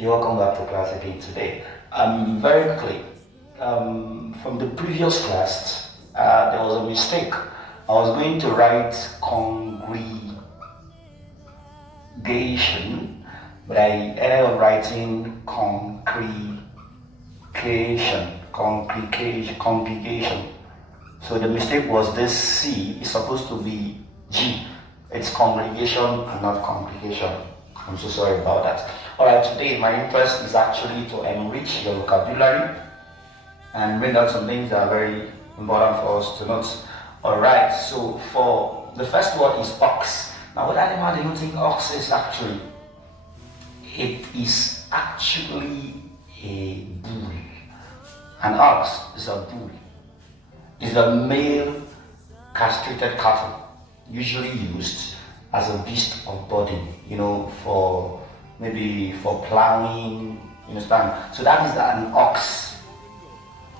You're welcome back to class again today. Very quickly, from the previous class, there was a mistake. I was going to write congregation, but I ended up writing congregation. So the mistake was this C is supposed to be G. It's congregation and not congregation. I'm so sorry about that. Alright, today my interest is actually to enrich your vocabulary and bring out some things that are very important for us to note. Alright, so for the first word is ox. Now what animal do you think ox is actually? It is actually a bull. An ox is a bull. It's a male castrated cattle, usually used as a beast of burden, for maybe for plowing, you understand? So that is an ox.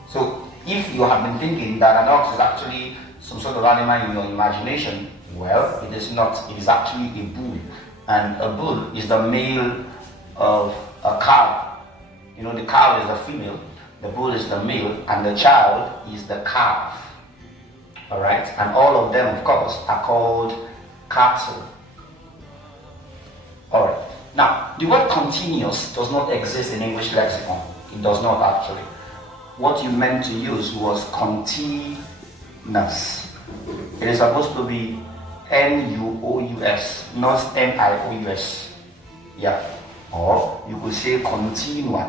So if you have been thinking that an ox is actually some sort of animal in your imagination, well, it is not. It is actually a bull. And a bull is the male of a cow. The cow is the female, the bull is the male, and the child is the calf. Alright? And all of them, of course, are called cattle. Alright. Now, the word continuous does not exist in English lexicon. It does not actually. What you meant to use was continuous. It is supposed to be N-U-O-U-S, not N-I-O-U-S. Yeah. Or you could say continua.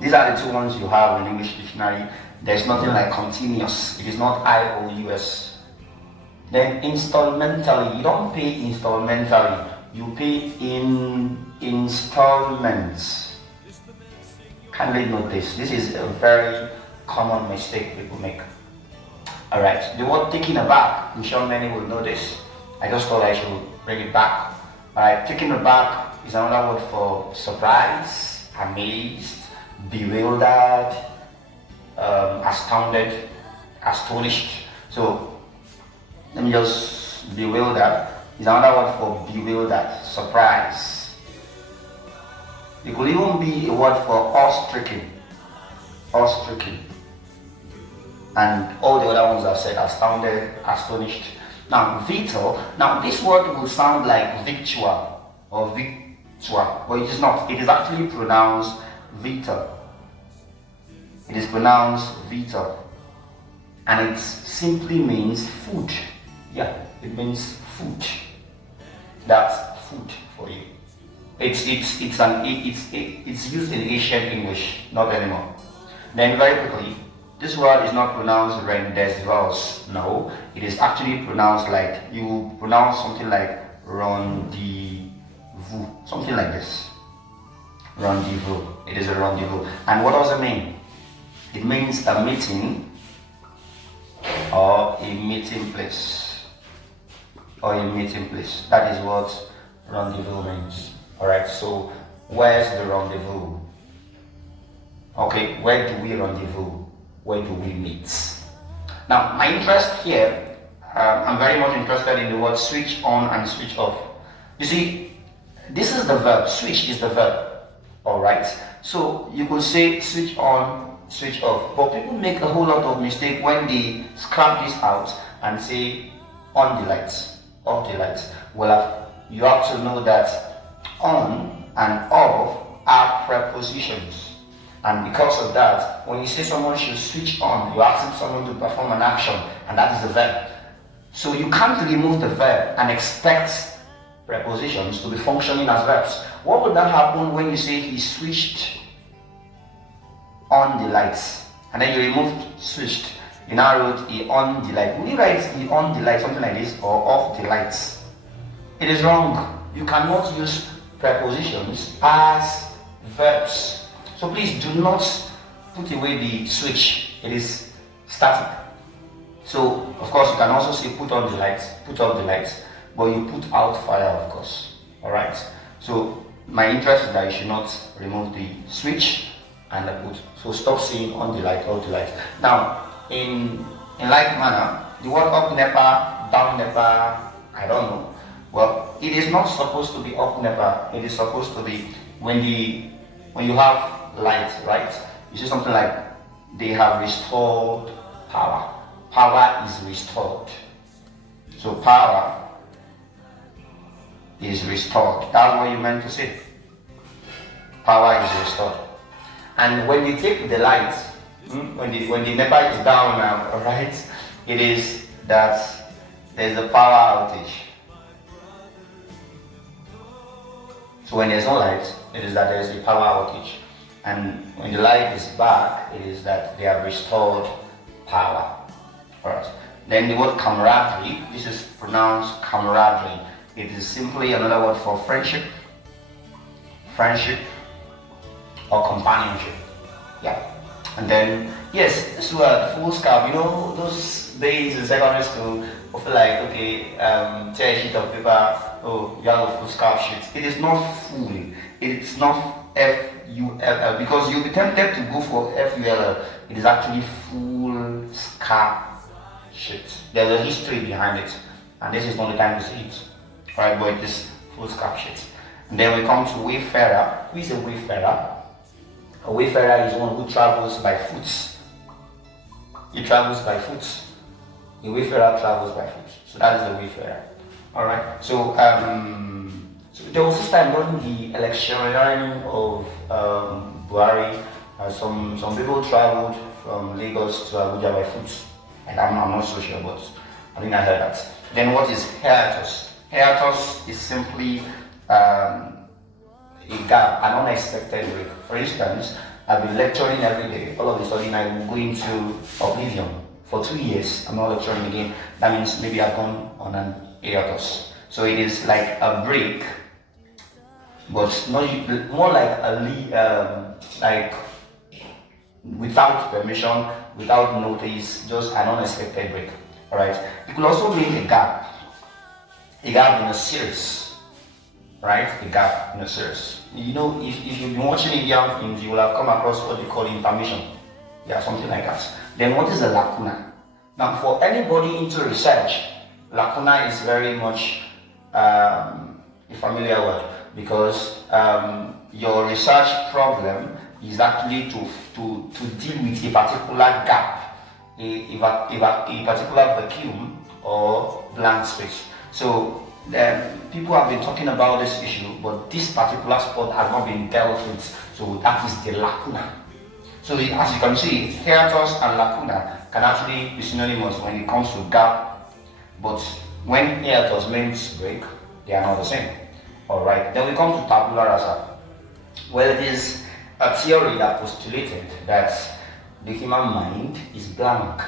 These are the two ones you have in English dictionary. There's nothing like continuous. It is not I-O-U-S. Then installmentally, you don't pay installmentally. You pay in installments. Kindly note this. This is a very common mistake people make. Alright, the word taken aback, I'm sure many will know this. I just thought I should bring it back. Alright, taken aback is another word for surprise, amazed, bewildered, astounded, astonished. So let me just bewildered is another word for bewildered, surprise. It could even be a word for awe-stricken, and all the other ones I've said, astounded, astonished. Now, vital. Now, this word will sound like victual or victua, but it is not. It is actually pronounced vital. It is pronounced vital, and it simply means food. Yeah, it means food. That's food for you. It's used in ancient English, not anymore. Then very quickly, this word is not pronounced rendezvous. No, it is actually pronounced like you pronounce something like rendezvous, something like this. Rendezvous. It is a rendezvous. And what does it mean? It means a meeting or a meeting place. That is what rendezvous means. Alright, so where's the rendezvous? Okay, where do we rendezvous? Where do we meet? Now, my interest here, I'm very much interested in the word switch on and switch off. You see, this is the verb, switch is the verb. Alright, so you could say switch on, switch off, but people make a whole lot of mistake when they scrap this out and say on the lights, off the lights. Well, you have to know that on and off are prepositions, and because of that, when you say someone should switch on, you're asking someone to perform an action, and that is the verb. So you can't remove the verb and expect prepositions to be functioning as verbs. What would that happen when you say he switched on the lights, and then you removed switched, you now wrote he on the light? Would you write he on the light, something like this, or off the lights? It is wrong. You cannot use prepositions as verbs. So please do not put away the switch. It is static. So of course you can also say put on the lights, put off the lights, but you put out fire, of course. Alright? So my interest is that you should not remove the switch and the put. So stop saying on the light, off the light. Now, in like manner, the word up nepa, down nepa, I don't know. Well, it is not supposed to be up nepa, it is supposed to be when you have light, right? You see something like they have restored power. Power is restored. So power is restored. That's what you meant to say. Power is restored. And when you take the light, when the NEPA is down now, right, it is that there's a power outage. So when there's no light, it is that there's a power outage. And when the light is back, it is that they have restored power. Alright. Then the word camaraderie, this is pronounced camaraderie. It is simply another word for friendship, or companionship. Yeah. And then, yes, this word full scarf, you know, those days in secondary school, I feel like, okay, tear a sheet of paper, oh, you have a full scarf sheet. It is not full, it's not F-U-L-L, because you'll be tempted to go for F-U-L-L. It is actually full scarf sheet. There's a history behind it, and this is not the time to see it. Right, but it is full scarf sheet. And then we come to wayfarer. Who is a wayfarer? A wayfarer is one who travels by foot. He travels by foot. A wayfarer travels by foot. So that is a wayfarer. Alright. So so there was this time during the electioneering of Buhari, some people traveled from Lagos to Abuja by foot. And I'm not so sure, but I think I heard that. Then what is hiatus? Hiatus is simply a gap, an unexpected break. For instance, I've been lecturing every day. All of a sudden, I will go into oblivion. For 2 years, I'm not lecturing again. That means maybe I've gone on an hiatus. So it is like a break, but not more like like without permission, without notice, just an unexpected break. All right. It could also mean a gap in a series. Right? A gap in a series. You know, if you've been watching Indian films, you will have come across what they call intermission. Yeah, something like that. Then what is a lacuna? Now, for anybody into research, lacuna is very much a familiar word, because your research problem is actually to deal with a particular gap, a particular vacuum or blank space. So people have been talking about this issue, but this particular spot has not been dealt with. So that is the lacuna. So as you can see, hiatus and lacuna can actually be synonymous when it comes to gap, but when hiatus means break, they are not the same. Alright, then we come to tabula rasa. Well, it is a theory that postulated that the human mind is blank,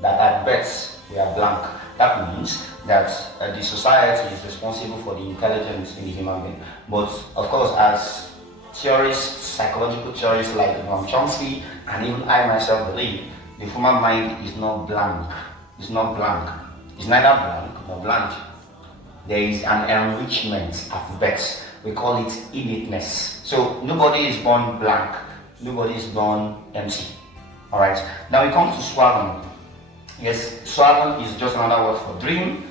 that at best we are blank. That means that the society is responsible for the intelligence in the human being. But of course, as theorists, psychological theorists like Noam Chomsky, and even I myself believe, the human mind is not blank. It's not blank. It's neither blank nor blank. There is an enrichment at best. We call it innateness. So nobody is born blank. Nobody is born empty. All right. Now we come to swagan. Yes, swagan is just another word for dream,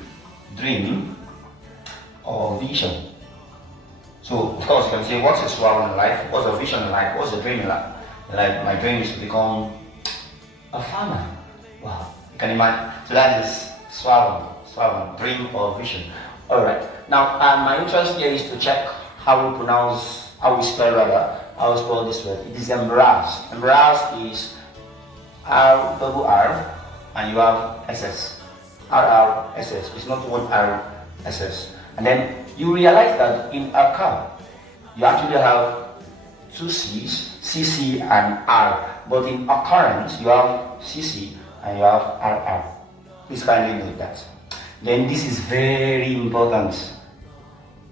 or vision. So of course you can say, what's a swagan in life? What's a vision in life? What's a dream in life? Like, my dream is to become a farmer. Wow, you can imagine. So that is swagan, dream or vision. All right. Now my interest here is to check how we spell this word. It is embarrass. Embarrass is R-double-R, and you have SS. R-R-S-S. It's not one R-S-S. And then you realize that in a car, you actually have two C's, CC and R. But in occurrence, you have CC and you have RR. Please kindly note that. Then this is very important.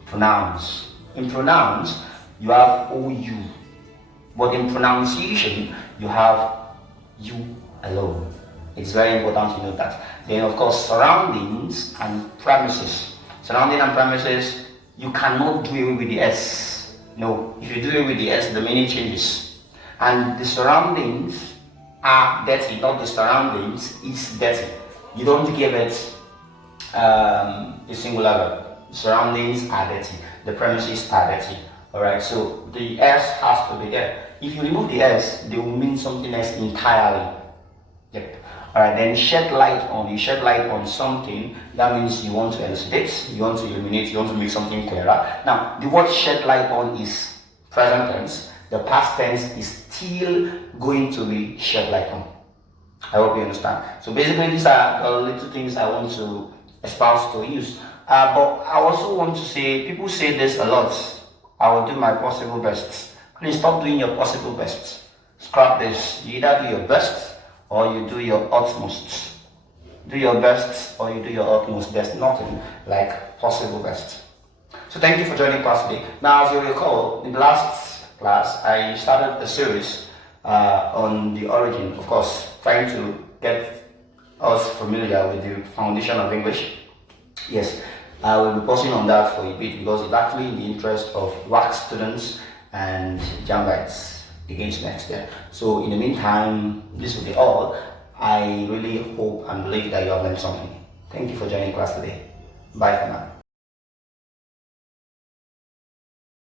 Pronouns. In pronouns, you have OU. But in pronunciation, you have U alone. It's very important to note that. Then of course, surroundings and premises. Surrounding and premises, you cannot do away with the S. No, if you do away with the S, the meaning changes. And the surroundings are dirty, not the surroundings is dirty. You don't give it a singular verb. The surroundings are dirty. The premises are dirty. Alright, so the S has to be there. If you remove the S, they will mean something else entirely. Yep. Alright, then shed light on. You shed light on something, that means you want to elucidate, you want to illuminate, you want to make something clearer. Now, the word shed light on is present tense. The past tense is still going to be shed light on. I hope you understand. So basically, these are the little things I want to espouse to use. But I also want to say, people say this a lot. I will do my possible best. Please stop doing your possible best. Scrap this. You either do your best or you do your utmost. Do your best or you do your utmost. There's nothing like possible best. So thank you for joining class today. Now, as you recall, in the last class, I started a series on the origin, of course, trying to get us familiar with the foundation of English. Yes, I will be pausing on that for a bit because it's actually in the interest of WAC students and Jambites against next year. So in the meantime, this will be all. I really hope and believe that you have learned something. Thank you for joining class today. Bye for now.